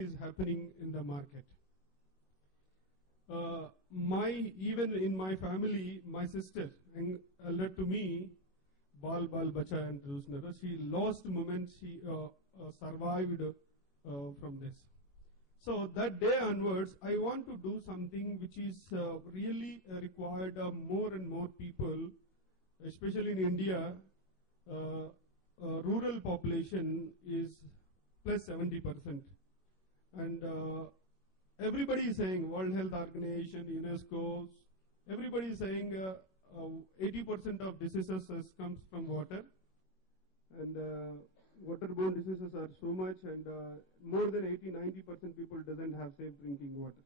is happening in the market. Even in my family, my sister, elder to me, Bal Bacha and Rusnara, she lost moment, she survived from this. So that day onwards, I want to do something which is really required of more and more people, especially in India. Rural population is plus 70%. And everybody is saying, World Health Organization, UNESCO, everybody is saying 80% of diseases comes from water. And waterborne diseases are so much, and more than 80-90% people doesn't have safe drinking water.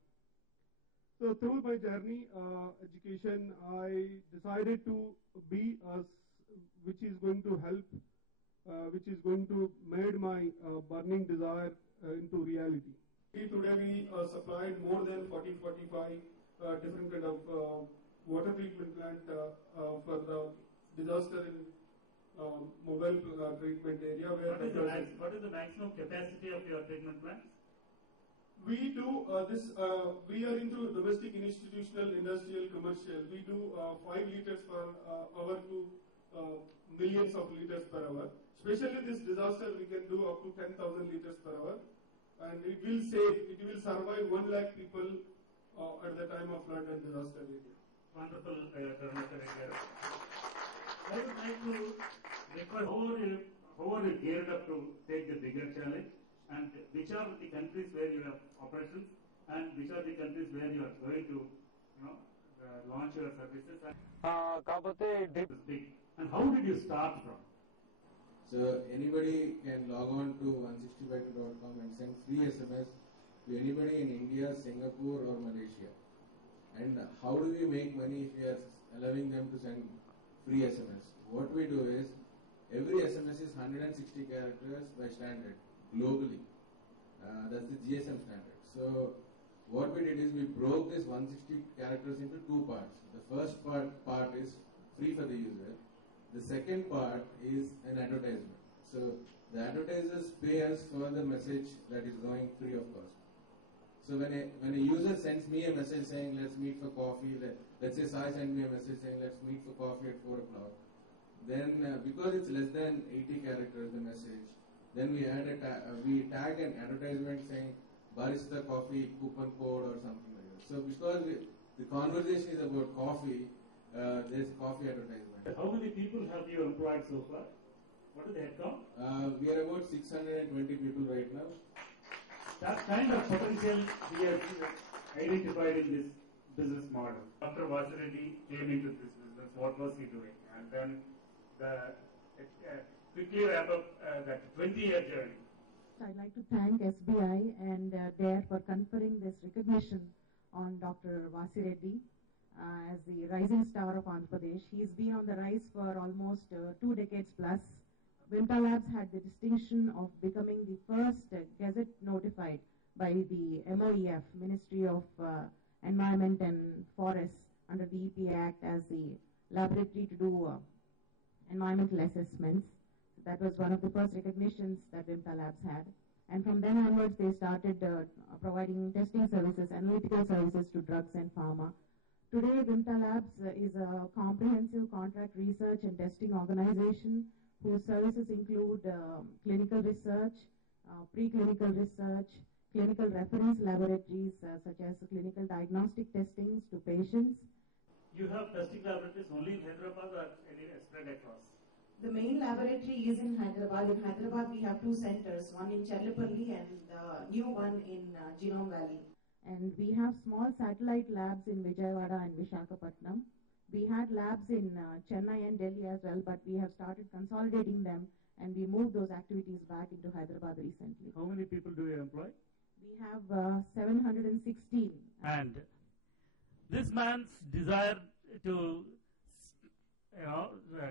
So through my journey, education, I decided to be which is going to help, which is going to make my burning desire into reality. Today we supplied more than 40-45 different kind of water treatment plant for the disaster in mobile treatment area. What is the maximum capacity of your treatment plants? We do this. We are into domestic, institutional, industrial, commercial. We do 5 liters per hour to millions of liters per hour. Especially this disaster, we can do up to 10,000 liters per hour, and it will save. It will survive 1 lakh people at the time of flood and disaster area. Wonderful, I would like to request how are you geared up to take the bigger challenge, and which are the countries where you have operations, and which are the countries where you are going to, launch your services. And how did you start from? So anybody can log on to 165.com and send free SMS to anybody in India, Singapore or Malaysia. And how do we make money if we are allowing them to send free SMS? What we do is, every SMS is 160 characters by standard, globally. That's the GSM standard. So what we did is, we broke this 160 characters into 2 parts. The first part is free for the user. The second part is an advertisement. So the advertisers pay us for the message that is going free of cost. So when a user sends me a message saying, let's meet for coffee, let's say Sai sent me a message saying, let's meet for coffee at 4 o'clock. Then because it's less than 80 characters, the message, then we add we tag an advertisement saying barista coffee coupon code or something like that. So because the conversation is about coffee, there's coffee advertisement. How many people have you employed so far? What is the headcount? We are about 620 people right now. That kind of potential we have identified in this business model. After Vasireddy came into this business, what was he doing? And then quickly wrap up that 20-year journey. I'd like to thank SBI and DARE for conferring this recognition on Dr. Vasireddy as the rising star of Andhra Pradesh. He's been on the rise for almost 2 decades plus. Vimta Labs had the distinction of becoming the first gazette notified by the MOEF, Ministry of Environment and Forests, under the EPA Act as the laboratory to do environmental assessments. That was one of the first recognitions that Vimta Labs had. And from then onwards, they started providing testing services, analytical services to drugs and pharma. Today, Vimta Labs is a comprehensive contract research and testing organization whose services include clinical research, preclinical research, clinical reference laboratories such as clinical diagnostic testings to patients. You have testing laboratories only in Hyderabad or any spread across? The main laboratory is in Hyderabad. In Hyderabad, we have 2 centers, one in Cherlapalli and the new one in Genome Valley. And we have small satellite labs in Vijayawada and Visakhapatnam. We had labs in Chennai and Delhi as well, but we have started consolidating them, and we moved those activities back into Hyderabad recently. How many people do you employ? We have 716. And this man's desire to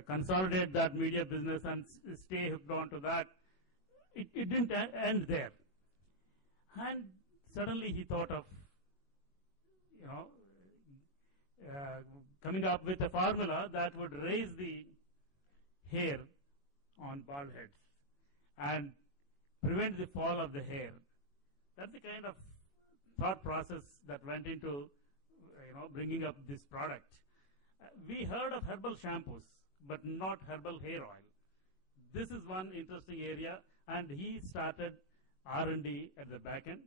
consolidate that media business and stay hooked on to that, it didn't end there. And suddenly he thought of, coming up with a formula that would raise the hair on bald heads and prevent the fall of the hair That's the kind of thought process that went into bringing up this product. We heard of herbal shampoos, but not herbal hair oil. This is one interesting area, and he started R&D at the back end.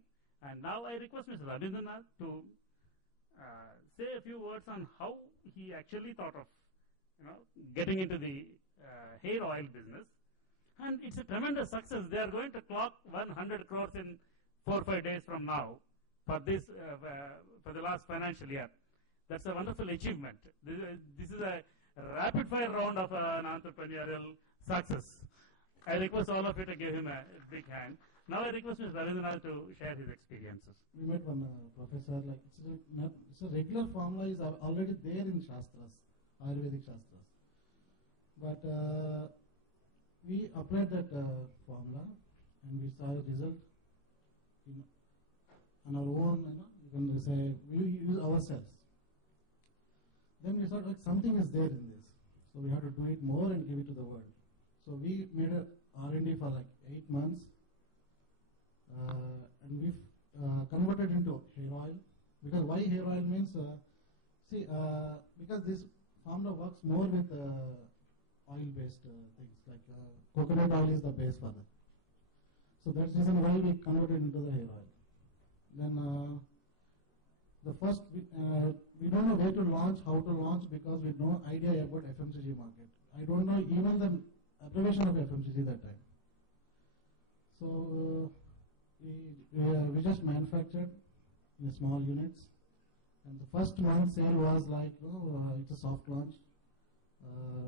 And now I request Mr. Rabindranath to say a few words on how he actually thought of getting into the hair oil business. And it's a tremendous success. They are going to clock 100 crores in 4 or 5 days from now for this for the last financial year. That's a wonderful achievement. This is a rapid fire round of an entrepreneurial success. I request all of you to give him a big hand. Now I request Mr. Rabindranath to share his experiences. We met one professor, like it's a regular formula is already there in Shastras, Ayurvedic Shastras. But we applied that formula and we saw a result on our own, you can say, we use ourselves. Then we thought like something is there in this. So we have to do it more and give it to the world. So we made a R&D for like 8 months. And we converted into hair oil. Because why hair oil means, because this formula works more with oil-based things, like coconut oil is the base for that. So that's the reason why we converted into the hair oil. Then the first, we don't know where to launch, how to launch, because we have no idea about FMCG market. I don't know even the abbreviation of FMCG that time. So we just manufactured in small units, and the first month sale was like, it's a soft launch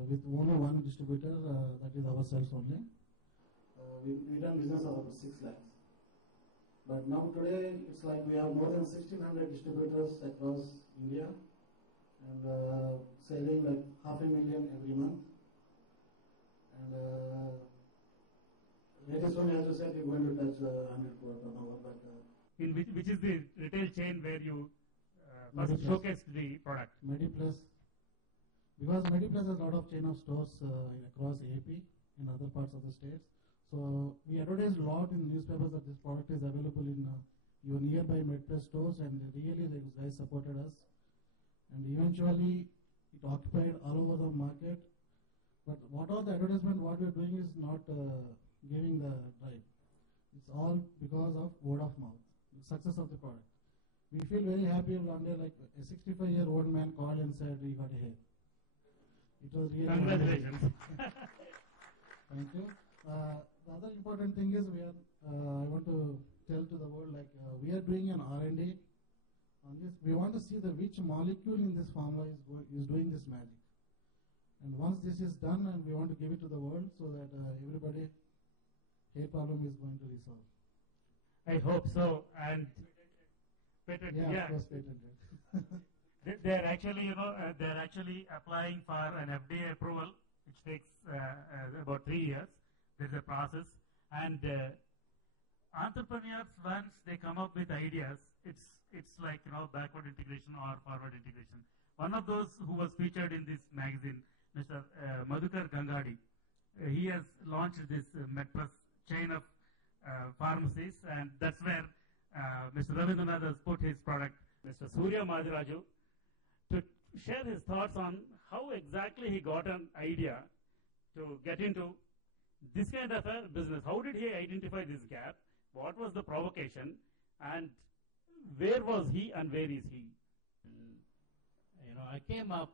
with only one distributor, that is ourselves only. We done business of about 6 lakhs. But now today it's like we have more than 1,600 distributors across India, and selling like 500,000 every month. And very soon, as you said, we're going to touch 100 crore turnover. But in which is the retail chain where you first showcased the product? MediPlus, because MediPlus has a lot of chain of stores across AP in other parts of the states. So we advertised a lot in newspapers that this product is available in your nearby MedPlus stores, and really these guys supported us. And eventually it occupied all over the market. But what all the advertisement, what we are doing is not giving the drive. It's all because of word of mouth, the success of the product. We feel very happy one day, like a 65-year-old man called and said, "We got a hair." It was really Congratulations. Thank you. The other important thing is I want to tell to the world, like we are doing an R&D on this. We want to see which molecule in this formula is doing this magic. And once this is done, and we want to give it to the world so that everybody hair problem is going to resolve. I hope so. And patented, yeah. Of course, patented. They're actually, they're actually applying for an FDA approval, which takes about 3 years. There's a process, and entrepreneurs, once they come up with ideas, it's like backward integration or forward integration. One of those who was featured in this magazine, Mr. Madhukar Gangadi, he has launched this MedPlus chain of pharmacies, and that's where Mr. Rabindranath has put his product. Mr. Surya Madhiraju, to share his thoughts on how exactly he got an idea to get into this kind of a business. How did he identify this gap? What was the provocation? And where was he and where is he? I came up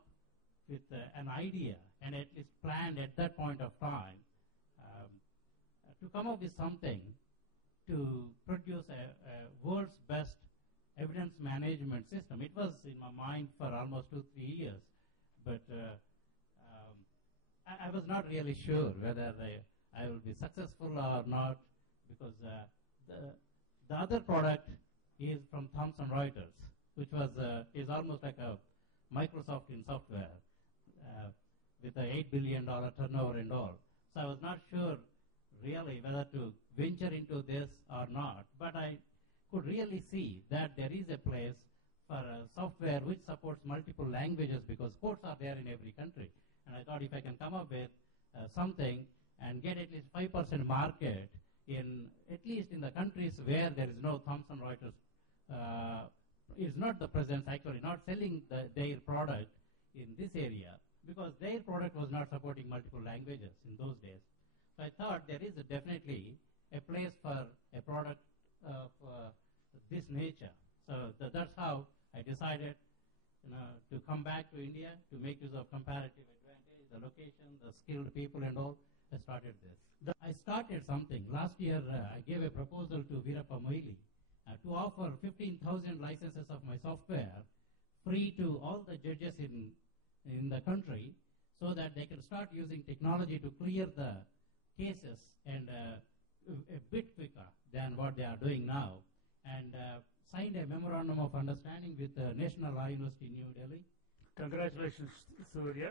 with an idea, and at least planned at that point of time to come up with something to produce a world's best evidence management system. It was in my mind for almost 2-3 years, but I was not really sure whether I will be successful or not, because the other product is from Thomson Reuters, which is almost like a Microsoft in software, with a $8 billion turnover and all. So I was not sure really whether to venture into this or not, but I could really see that there is a place for software which supports multiple languages, because courts are there in every country. And I thought if I can come up with something and get at least 5% market at least in the countries where there is no Thomson Reuters, is not the presence, actually not selling their product in this area, because their product was not supporting multiple languages in those days. So I thought there is definitely a place for a product of this nature. So that's how I decided, to come back to India to make use of comparative advantage, the location, the skilled people and all. I started this. I started something. Last year, I gave a proposal to Veerappa Moili to offer 15,000 licenses of my software free to all the judges in the country, so that they can start using technology to clear the cases and a bit quicker than what they are doing now, and signed a memorandum of understanding with the National Law University, New Delhi. Congratulations, Surya.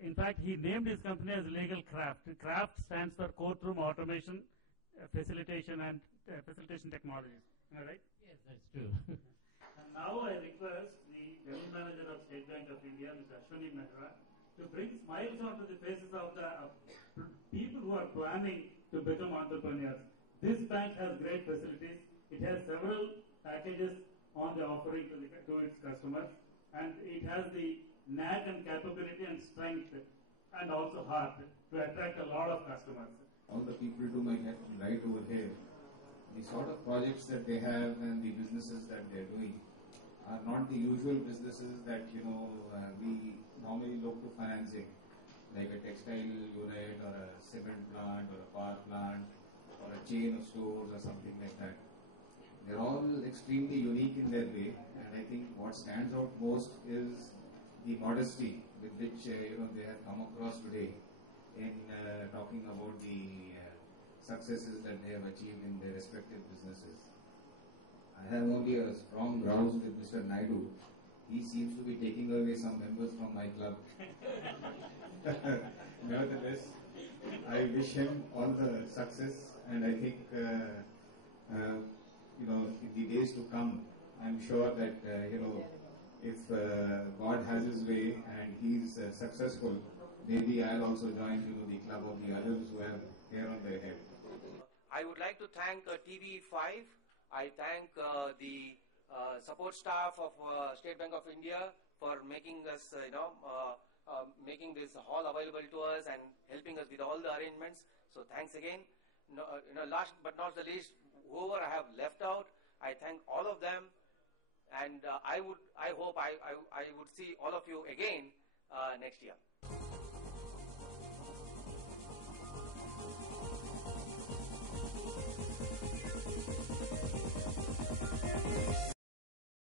In fact, he named his company as Legal Craft. Craft stands for Courtroom Automation, Facilitation and Facilitation Technologies. Am I right? Yes, that's true. And now I request the General Manager of State Bank of India, Mr. Ashwani Mehra, to bring smiles onto the faces of the people who are planning to become entrepreneurs. This bank has great facilities. It has several packages on the offering to its customers, and it has the knack and capability and strength and also heart to attract a lot of customers. All the people to my left and right over here, the sort of projects that they have and the businesses that they're doing are not the usual businesses that we normally look to financing, like a textile unit or a cement plant or a power plant or a chain of stores or something like that. They're all extremely unique in their way, and I think what stands out most is the modesty with which they have come across today in talking about the successes that they have achieved in their respective businesses. I have only a strong grouse with Mr. Naidu. He seems to be taking away some members from my club. Nevertheless, I wish him all the success, and I think in the days to come, I'm sure that if God has His way and He's successful, maybe I'll also join the club of the others who have hair on their head. I would like to thank TV5. I thank the support staff of State Bank of India for making us, making this hall available to us and helping us with all the arrangements. So thanks again. Last but not the least, whoever I have left out, I thank all of them, and I hope I would see all of you again next year.